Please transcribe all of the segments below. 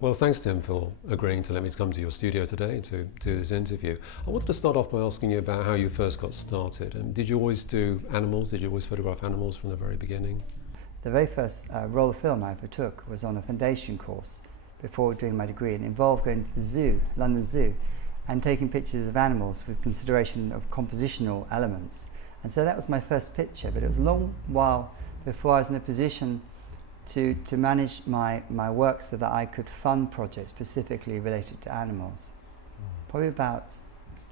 Well, thanks, Tim, for agreeing to let me come to your studio today to do this interview. I wanted to start off by asking you about how you first got started. And did you always do animals? Did you always photograph animals from the very beginning? The very first roll of film I ever took was on a foundation course before doing my degree, and involved going to the zoo, London Zoo, and taking pictures of animals with consideration of compositional elements. And so that was my first picture, but it was a long while before I was in a position to manage my work so that I could fund projects specifically related to animals. Probably about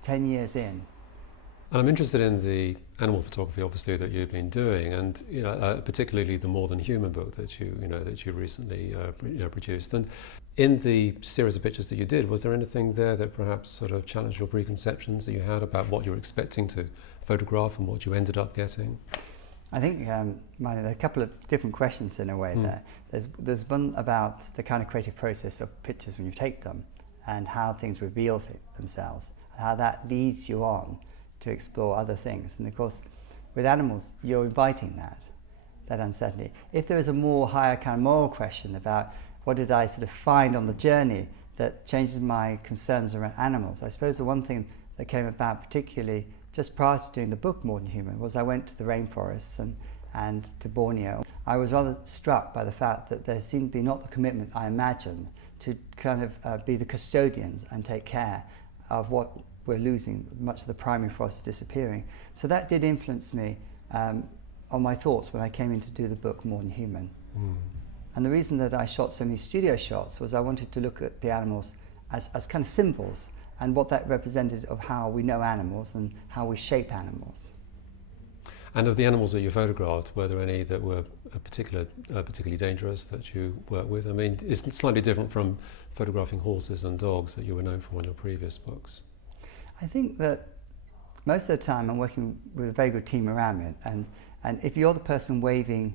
10 years in. And I'm interested in the animal photography, obviously, that you've been doing, and particularly the More Than Human book that you recently produced. And in the series of pictures that you did, was there anything there that perhaps sort of challenged your preconceptions that you had about what you were expecting to photograph and what you ended up getting? I think there are a couple of different questions in a way there. There's one about the kind of creative process of pictures when you take them and how things reveal themselves, and how that leads you on to explore other things. And of course, with animals, you're inviting that uncertainty. If there is a more higher kind of moral question about what did I sort of find on the journey that changes my concerns around animals, I suppose the one thing that came about particularly just prior to doing the book More Than Human was I went to the rainforests and to Borneo. I was rather struck by the fact that there seemed to be not the commitment I imagined to kind of be the custodians and take care of what we're losing. Much of the primary forest is disappearing. So that did influence me on my thoughts when I came in to do the book More Than Human. And the reason that I shot so many studio shots was I wanted to look at the animals as kind of symbols, and what that represented of how we know animals and how we shape animals. And of the animals that you photographed, were there any that were particularly dangerous that you worked with? I mean, it's slightly different from photographing horses and dogs that you were known for in your previous books. I think that most of the time I'm working with a very good team around me, and if you're the person waving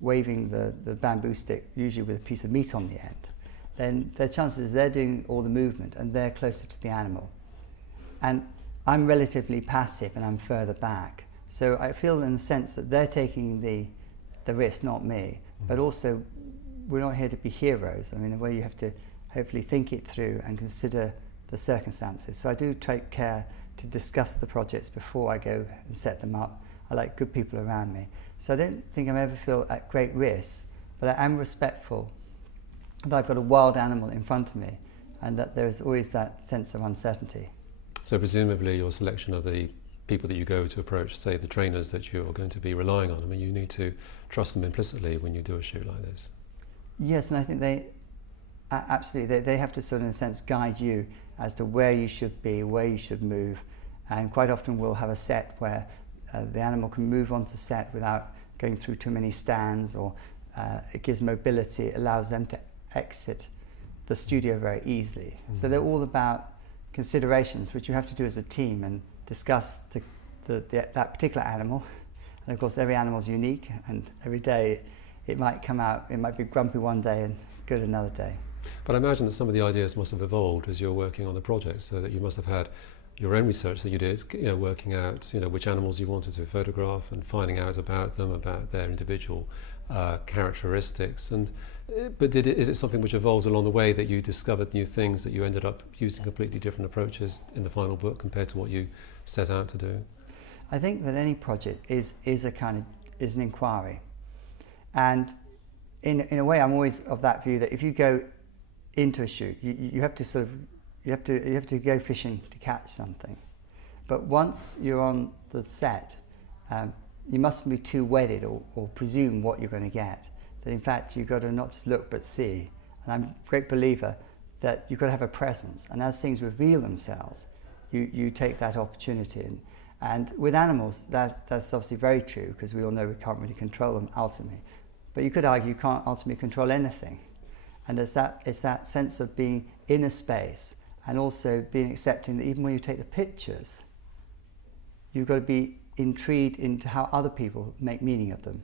the bamboo stick, usually with a piece of meat on the end, then the chances they're doing all the movement and they're closer to the animal. And I'm relatively passive and I'm further back. So I feel in the sense that they're taking the risk, not me, but also we're not here to be heroes. I mean, the way you have to hopefully think it through and consider the circumstances. So I do take care to discuss the projects before I go and set them up. I like good people around me. So I don't think I ever feel at great risk, but I am respectful that I've got a wild animal in front of me and that there's always that sense of uncertainty. So presumably your selection of the people that you go to approach, say the trainers that you're going to be relying on, I mean, you need to trust them implicitly when you do a shoot like this. Yes, and I think they absolutely, they have to sort of in a sense guide you as to where you should be, where you should move, and quite often we'll have a set where the animal can move onto set without going through too many stands, or it gives mobility, it allows them to exit the studio very easily. So they're all about considerations which you have to do as a team and discuss that particular animal. And of course every animal is unique, and every day it might come out, it might be grumpy one day and good another day. But I imagine that some of the ideas must have evolved as you're working on the project, so that you must have had your own research that you did, working out which animals you wanted to photograph and finding out about them, about their individual characteristics. But is it something which evolved along the way, that you discovered new things, that you ended up using completely different approaches in the final book compared to what you set out to do? I think that any project is an inquiry, and in a way I'm always of that view that if you go into a shoot, you have to go fishing to catch something, but once you're on the set, you mustn't be too wedded or presume what you're going to get. That in fact you've got to not just look but see. And I'm a great believer that you've got to have a presence, and as things reveal themselves, you take that opportunity. And with animals, that's obviously very true, because we all know we can't really control them ultimately. But you could argue you can't ultimately control anything. And it's that sense of being in a space, and also being accepting that even when you take the pictures, you've got to be intrigued into how other people make meaning of them,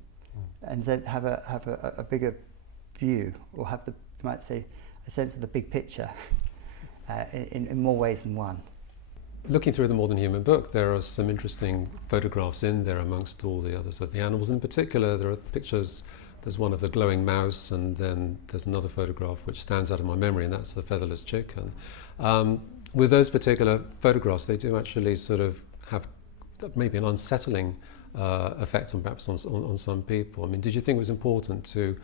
and then have a bigger view, or have you might say, a sense of the big picture in more ways than one. Looking through the More Than Human book, there are some interesting photographs in there amongst all the others of the animals. In particular, there are pictures there's one of the glowing mouse, and then there's another photograph which stands out in my memory, and that's the featherless chicken. With those particular photographs, they do actually sort of have maybe an unsettling effect on perhaps on some people. I mean, did you think it was important to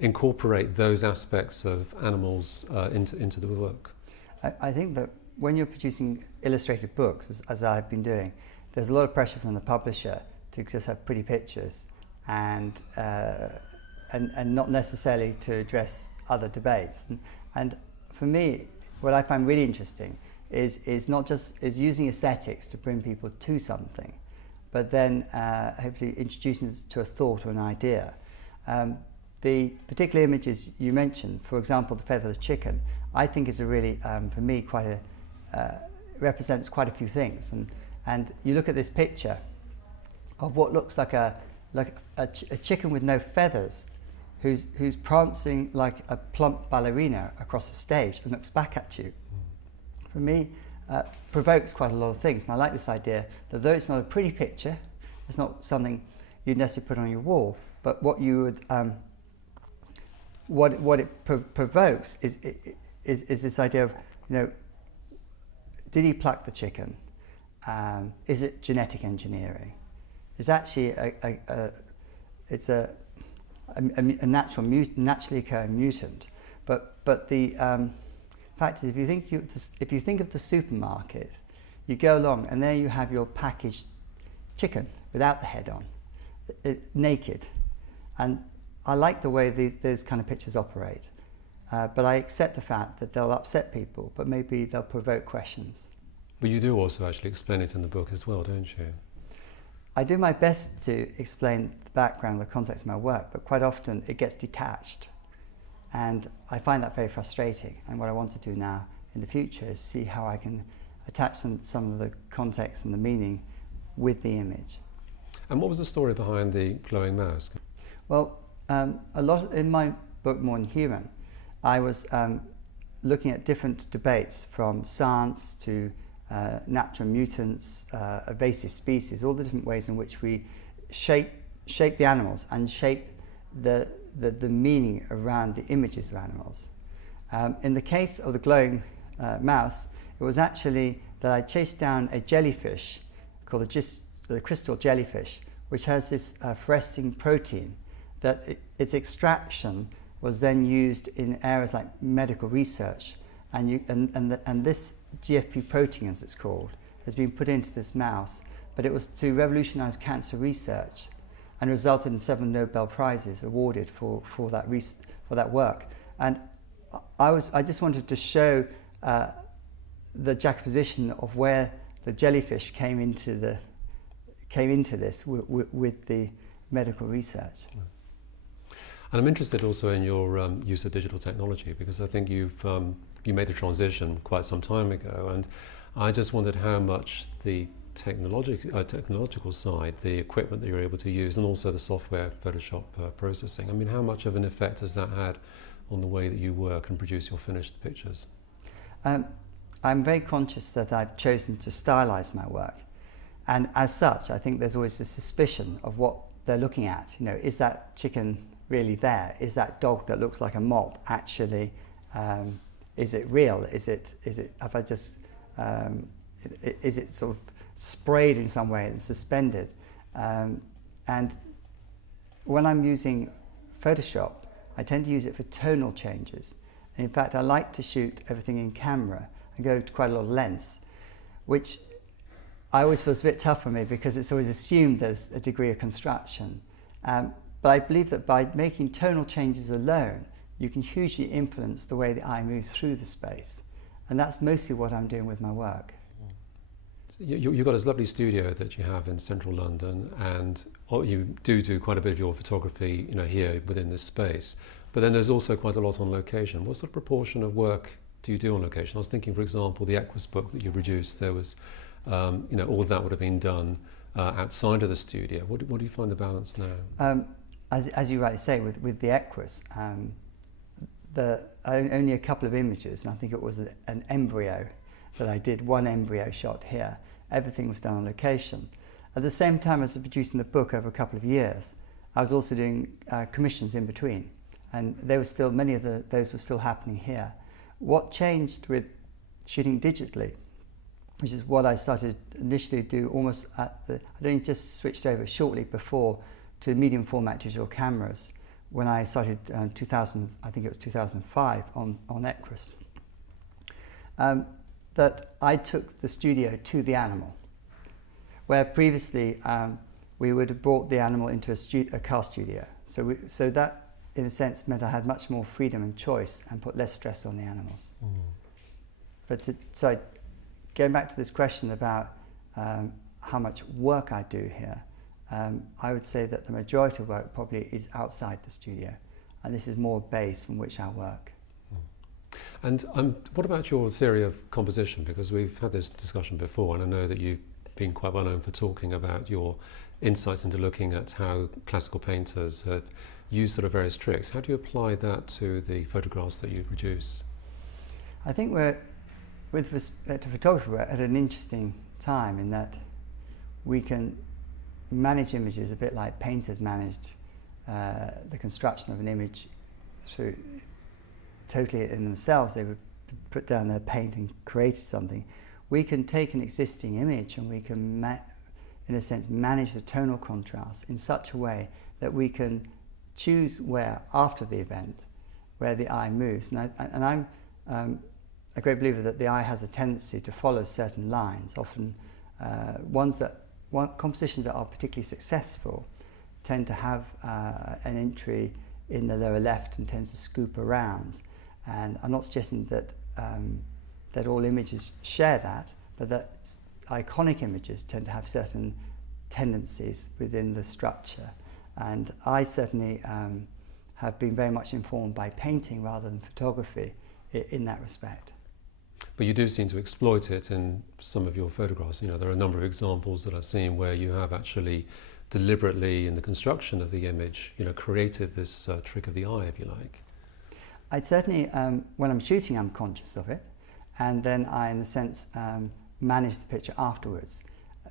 incorporate those aspects of animals into the work? I think that when you're producing illustrated books, as I've been doing, there's a lot of pressure from the publisher to just have pretty pictures and not necessarily to address other debates. And for me, what I find really interesting is not just using aesthetics to bring people to something, but then hopefully introducing it to a thought or an idea. The particular images you mentioned, for example, the featherless chicken, I think is a really, for me, represents quite a few things. And you look at this picture of what looks like a chicken with no feathers, who's prancing like a plump ballerina across the stage and looks back at you. For me, provokes quite a lot of things. And I like this idea that though it's not a pretty picture, it's not something you'd necessarily put on your wall, but what you would, what it provokes is this idea of, did he pluck the chicken? Is it genetic engineering? It's actually a naturally occurring mutant, but the fact is, if you think of the supermarket, you go along and there you have your packaged chicken without the head on, naked, and I like the way those kind of pictures operate, but I accept the fact that they'll upset people, but maybe they'll provoke questions. But you do also actually explain it in the book as well, don't you? I do my best to explain the background, the context of my work, but quite often it gets detached. And I find that very frustrating. And what I want to do now in the future is see how I can attach some of the context and the meaning with the image. And what was the story behind the glowing mouse? Well, a lot in my book, More Than Human, I was looking at different debates from science to natural mutants, invasive species, all the different ways in which we shape the animals and shape the meaning around the images of animals. In the case of the glowing mouse, it was actually that I chased down a jellyfish called the crystal jellyfish, which has this fluorescing protein that its extraction was then used in areas like medical research, and this GFP protein, as it's called, has been put into this mouse, but it was to revolutionize cancer research and resulted in 7 Nobel Prizes awarded for that work. And I just wanted to show the juxtaposition of where the jellyfish came into this with the medical research. And I'm interested also in your use of digital technology, because I think you made the transition quite some time ago, and I just wondered how much the technological side, the equipment that you're able to use, and also the software Photoshop processing, I mean, how much of an effect has that had on the way that you work and produce your finished pictures? I'm very conscious that I've chosen to stylize my work, and as such I think there's always a suspicion of what they're looking at. Is that chicken really there? Is that dog that looks like a mop actually, is it real? Is it have I just is it sort of sprayed in some way and suspended? And when I'm using Photoshop, I tend to use it for tonal changes. And in fact, I like to shoot everything in camera and go to quite a lot of lengths, which I always feels a bit tough for me because it's always assumed there's a degree of construction. But I believe that by making tonal changes alone, you can hugely influence the way the eye moves through the space. And that's mostly what I'm doing with my work. You've got this lovely studio that you have in central London, and you do quite a bit of your photography, here within this space. But then there's also quite a lot on location. What sort of proportion of work do you do on location? I was thinking, for example, the Equus book that you produced. There was, all of that would have been done outside of the studio. What do you find the balance now? As you rightly say, with the Equus, only a couple of images, and I think it was an embryo that I did, one embryo shot here. Everything was done on location. At the same time as producing the book over a couple of years, I was also doing commissions in between, and they were still, many of those were still happening here. What changed with shooting digitally, which is what I started initially to do almost I'd only just switched over shortly before to medium format digital cameras when I started 2000, I think it was 2005 on Equus. That I took the studio to the animal, where previously we would have brought the animal into a car studio. So that, in a sense, meant I had much more freedom and choice and put less stress on the animals. So going back to this question about how much work I do here, I would say that the majority of work probably is outside the studio, and this is more base from which I work. And what about your theory of composition? Because we've had this discussion before, and I know that you've been quite well known for talking about your insights into looking at how classical painters have used sort of various tricks. How do you apply that to the photographs that you produce? I think with respect to photography, we're at an interesting time in that we can manage images a bit like painters managed the construction of an image through totally in themselves. They would put down their paint and create something. We can take an existing image and we can, in a sense, manage the tonal contrast in such a way that we can choose where, after the event, where the eye moves. And I'm a great believer that the eye has a tendency to follow certain lines, often compositions that are particularly successful tend to have an entry in the lower left and tends to scoop around. And I'm not suggesting that that all images share that, but that iconic images tend to have certain tendencies within the structure. And I certainly have been very much informed by painting rather than photography in that respect. But you do seem to exploit it in some of your photographs. You know, there are a number of examples that I've seen where you have actually deliberately, in the construction of the image, you know, created this trick of the eye, if you like. I certainly, when I'm shooting, I'm conscious of it, and then I, in a sense, manage the picture afterwards.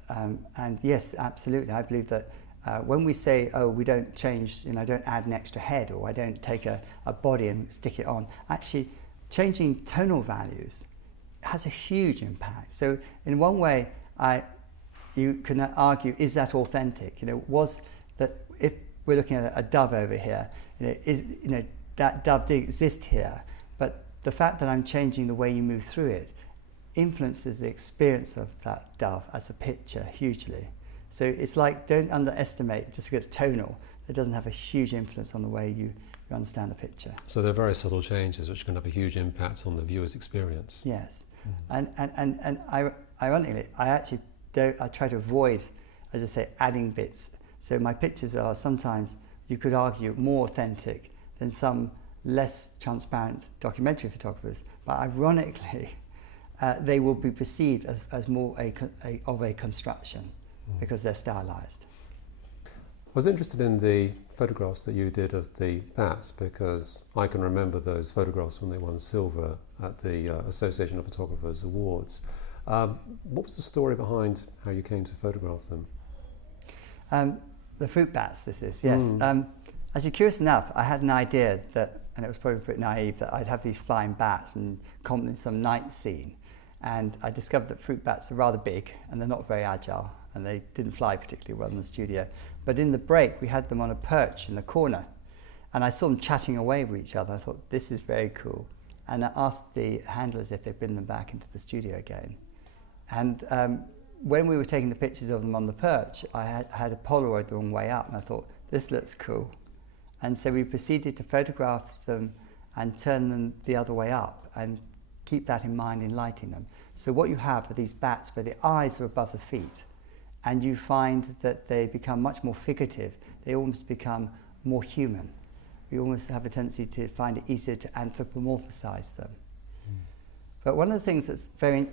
And yes, absolutely, I believe that when we say, oh, we don't change, you know, I don't add an extra head, or I don't take a body and stick it on, actually changing tonal values has a huge impact. So in one way, you can argue, is that authentic? You know, was that, if we're looking at a dove over here, that dove did exist here, but the fact that I'm changing the way you move through it influences the experience of that dove as a picture hugely. So it's like, don't underestimate, just because it's tonal, it doesn't have a huge influence on the way you understand the picture. So there are very subtle changes which can have a huge impact on the viewer's experience. Yes, and ironically, I try to avoid, as I say, adding bits. So my pictures are sometimes, you could argue, more authentic than some less transparent documentary photographers, but ironically, they will be perceived as more of a construction because they're stylized. I was interested in the photographs that you did of the bats, because I can remember those photographs when they won silver at the Association of Photographers Awards. What was the story behind how you came to photograph them? The fruit bats, this is, yes. Actually, curious enough, I had an idea that, and it was probably a bit naive, that I'd have these flying bats and comment in some night scene. And I discovered that fruit bats are rather big and they're not very agile, and they didn't fly particularly well in the studio. But in the break, we had them on a perch in the corner, and I saw them chatting away with each other. I thought, this is very cool. And I asked the handlers if they'd bring them back into the studio again. And when we were taking the pictures of them on the perch, I had a Polaroid the wrong way up, and I thought, this looks cool. And so we proceeded to photograph them and turn them the other way up and keep that in mind in lighting them. So what you have are these bats where the eyes are above the feet, and you find that they become much more figurative. They almost become more human. We almost have a tendency to find it easier to anthropomorphize them. But one of the things that's very,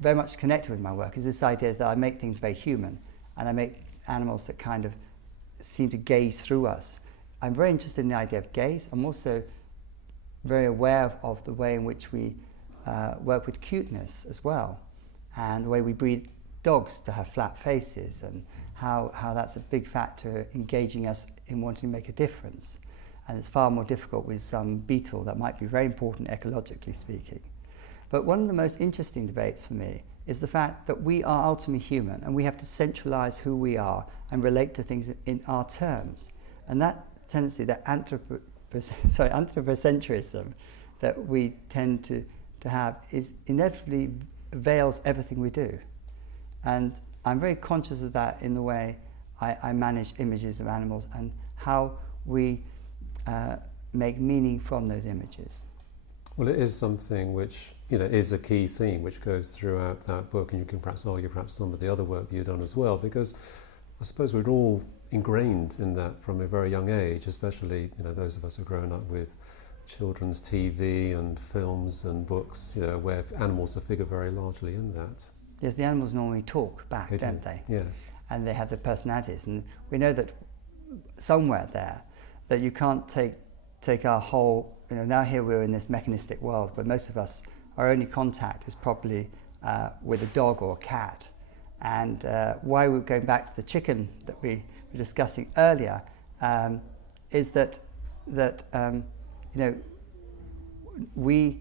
very much connected with my work is this idea that I make things very human, and I make animals that kind of seem to gaze through us. I'm very interested in the idea of gaze. I'm also very aware of the way in which we work with cuteness as well, and the way we breed dogs to have flat faces, and how that's a big factor engaging us in wanting to make a difference. And it's far more difficult with some beetle that might be very important ecologically speaking. But one of the most interesting debates for me is the fact that we are ultimately human and we have to centralize who we are and relate to things in our terms. And that tendency, that anthropocentrism that we tend to have is inevitably veils everything we do. And I'm very conscious of that in the way I manage images of animals and how we make meaning from those images. Well, it is something which, is a key theme which goes throughout that book, and you can perhaps argue perhaps some of the other work that you've done as well, because I suppose we're all ingrained in that from a very young age, especially those of us who've grown up with children's TV and films and books, where animals are figure very largely in that. Yes, the animals normally talk back, don't they? Yes. And they have their personalities, and we know that somewhere there that you can't take our whole, now here we're in this mechanistic world where most of us, our only contact is probably with a dog or a cat. And why we're going back to the chicken that we were discussing earlier is that we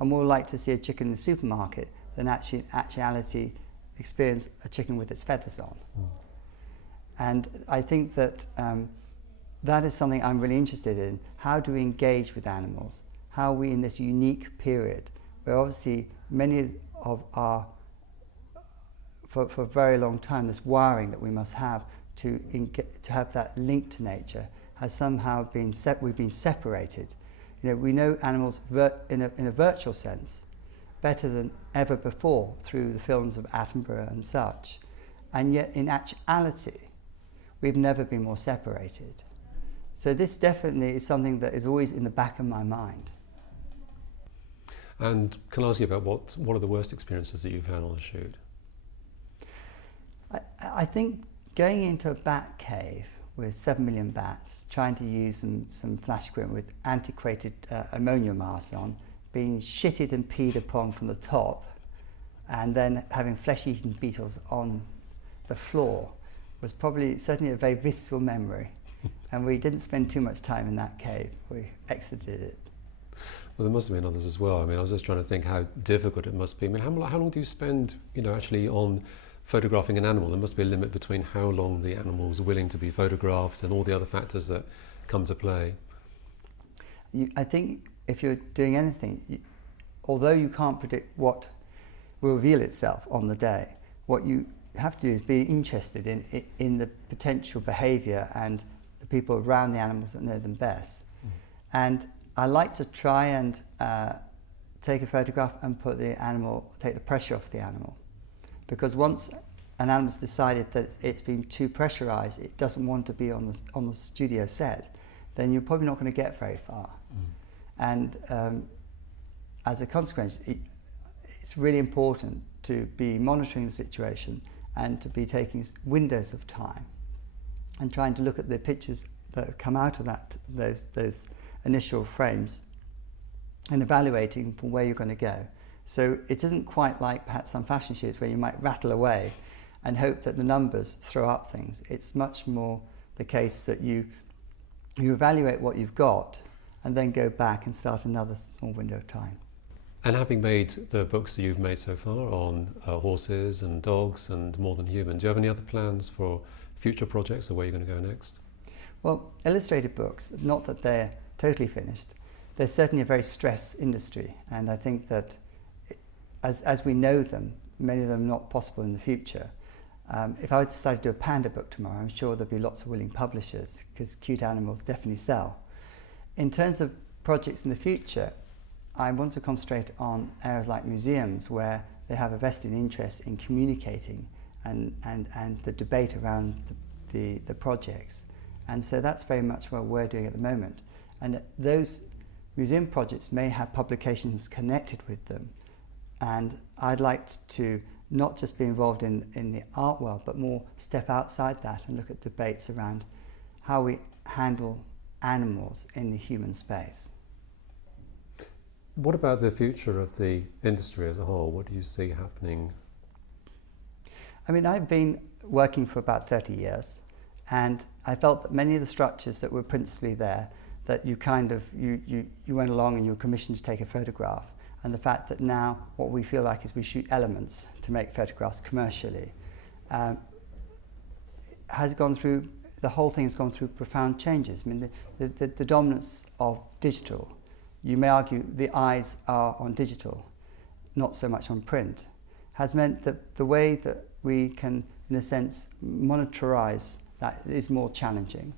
are more likely to see a chicken in the supermarket than actuality experience a chicken with its feathers on. Mm. And I think that that is something I'm really interested in. How do we engage with animals? How are we in this unique period where obviously many of our, for a very long time, this wiring that we must have to have that link to nature has somehow been we've been separated. We know animals in a virtual sense better than ever before through the films of Attenborough and such, and yet in actuality we've never been more separated. So this definitely is something that is always in the back of my mind. And can I ask you about what are the worst experiences that you've had on a shoot? I think going into a bat cave with 7 million bats, trying to use some flash equipment with antiquated ammonia masks on, being shitted and peed upon from the top, and then having flesh-eating beetles on the floor was certainly a very visceral memory. And we didn't spend too much time in that cave. We exited it. Well, there must have been others as well. I was just trying to think how difficult it must be. How long do you spend, actually on photographing an animal? There must be a limit between how long the animal's willing to be photographed and all the other factors that come to play. I think if you're doing anything, although you can't predict what will reveal itself on the day, what you have to do is be interested in the potential behaviour and the people around the animals that know them best. Mm. And I like to try and take a photograph and take the pressure off the animal. Because once an animal's decided that it's been too pressurised, it doesn't want to be on the studio set, then you're probably not going to get very far. Mm. And as a consequence, it's really important to be monitoring the situation and to be taking windows of time and trying to look at the pictures that have come out of those initial frames and evaluating from where you're going to go. So it isn't quite like perhaps some fashion shoots where you might rattle away and hope that the numbers throw up things. It's much more the case that you evaluate what you've got and then go back and start another small window of time. And having made the books that you've made so far on horses and dogs and More Than Human, do you have any other plans for future projects or where you're going to go next? Well, illustrated books, not that they're totally finished, they're certainly a very stressed industry, and I think that as we know them, many of them are not possible in the future. If I decide to do a panda book tomorrow, I'm sure there'll be lots of willing publishers because cute animals definitely sell. In terms of projects in the future, I want to concentrate on areas like museums where they have a vested interest in communicating and the debate around the projects. And so that's very much what we're doing at the moment. And those museum projects may have publications connected with them. And I'd like to not just be involved in the art world, but more step outside that and look at debates around how we handle animals in the human space. What about the future of the industry as a whole? What do you see happening? I've been working for about 30 years, And I felt that many of the structures that were principally there, that you went along and you were commissioned to take a photograph, and the fact that now what we feel like is we shoot elements to make photographs commercially, has gone through, the whole thing has gone through profound changes. I mean, the dominance of digital, you may argue the eyes are on digital, not so much on print, has meant that the way that we can, in a sense, monitorize that is more challenging.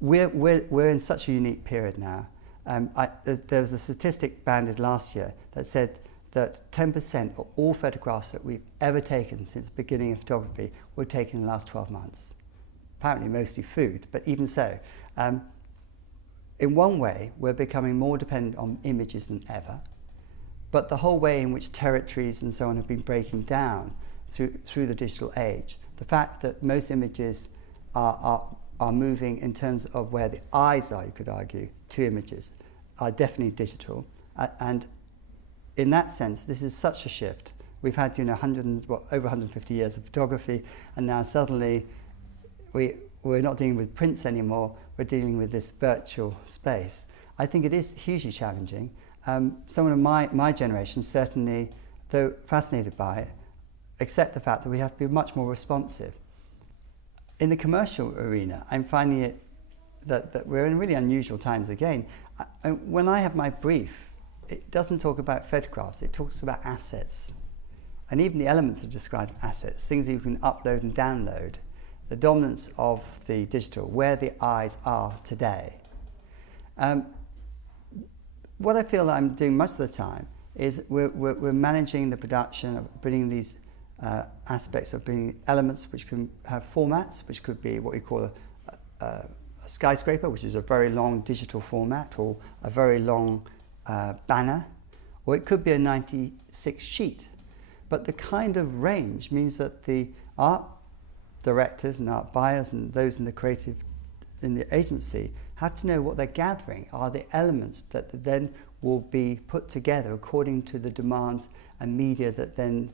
We're in such a unique period now. There was a statistic banded last year that said that 10% of all photographs that we've ever taken since the beginning of photography were taken in the last 12 months. Apparently mostly food, but even so. In one way, we're becoming more dependent on images than ever, but the whole way in which territories and so on have been breaking down through the digital age, the fact that most images are moving in terms of where the eyes are, you could argue, to images, are definitely digital. And in that sense, this is such a shift. We've had over 150 years of photography, and now suddenly we're not dealing with prints anymore, we're dealing with this virtual space. I think it is hugely challenging. Someone of my generation, certainly, though fascinated by it, accept the fact that we have to be much more responsive. In the commercial arena, I'm finding it that we're in really unusual times again. When I have my brief, it doesn't talk about photographs, it talks about assets. And even the elements are described as assets, things you can upload and download. The dominance of the digital, where the eyes are today. What I feel that I'm doing most of the time is we're managing the production of bringing these aspects of bringing elements which can have formats, which could be what we call a skyscraper, which is a very long digital format, or a very long banner, or it could be a 96 sheet. But the kind of range means that the art directors and art buyers and those in the agency have to know what they're gathering are the elements that then will be put together according to the demands and media that then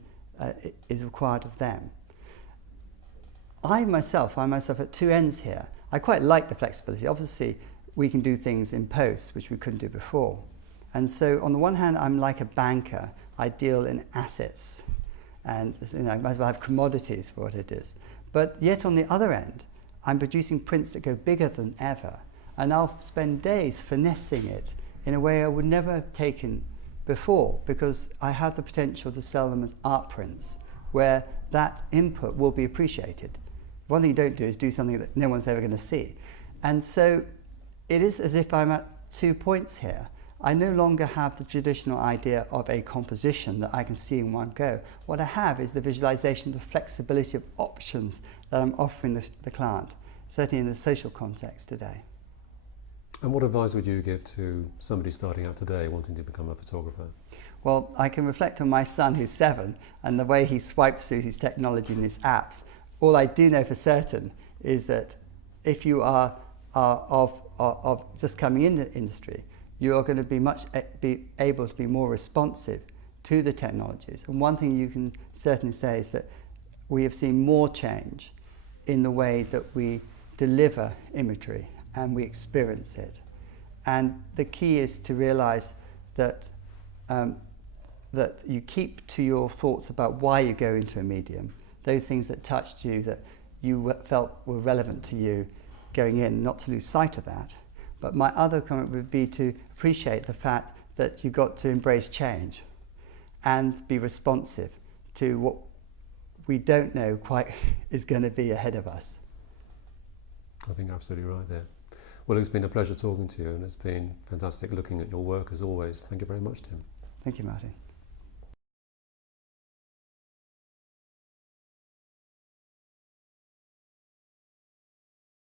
is required of them. I myself at two ends here. I quite like the flexibility. Obviously, we can do things in post which we couldn't do before. And so on the one hand, I'm like a banker. I deal in assets, and I might as well have commodities for what it is. But yet on the other end, I'm producing prints that go bigger than ever, and I'll spend days finessing it in a way I would never have taken before, because I have the potential to sell them as art prints, where that input will be appreciated. One thing you don't do is do something that no one's ever going to see. And so it is as if I'm at 2 points here. I no longer have the traditional idea of a composition that I can see in one go. What I have is the visualization, the flexibility of options that I'm offering the client, certainly in the social context today. And what advice would you give to somebody starting out today wanting to become a photographer? Well, I can reflect on my son who's 7 and the way he swipes through his technology and his apps. All I do know for certain is that if you are of just coming into the industry, you are going to be able to be more responsive to the technologies. And one thing you can certainly say is that we have seen more change in the way that we deliver imagery and we experience it. And the key is to realize that that you keep to your thoughts about why you go into a medium, those things that touched you, that you felt were relevant to you going in, not to lose sight of that. But my other comment would be to appreciate the fact that you've got to embrace change and be responsive to what we don't know quite is going to be ahead of us. I think you're absolutely right there. Well, it's been a pleasure talking to you, and it's been fantastic looking at your work as always. Thank you very much, Tim. Thank you, Martin.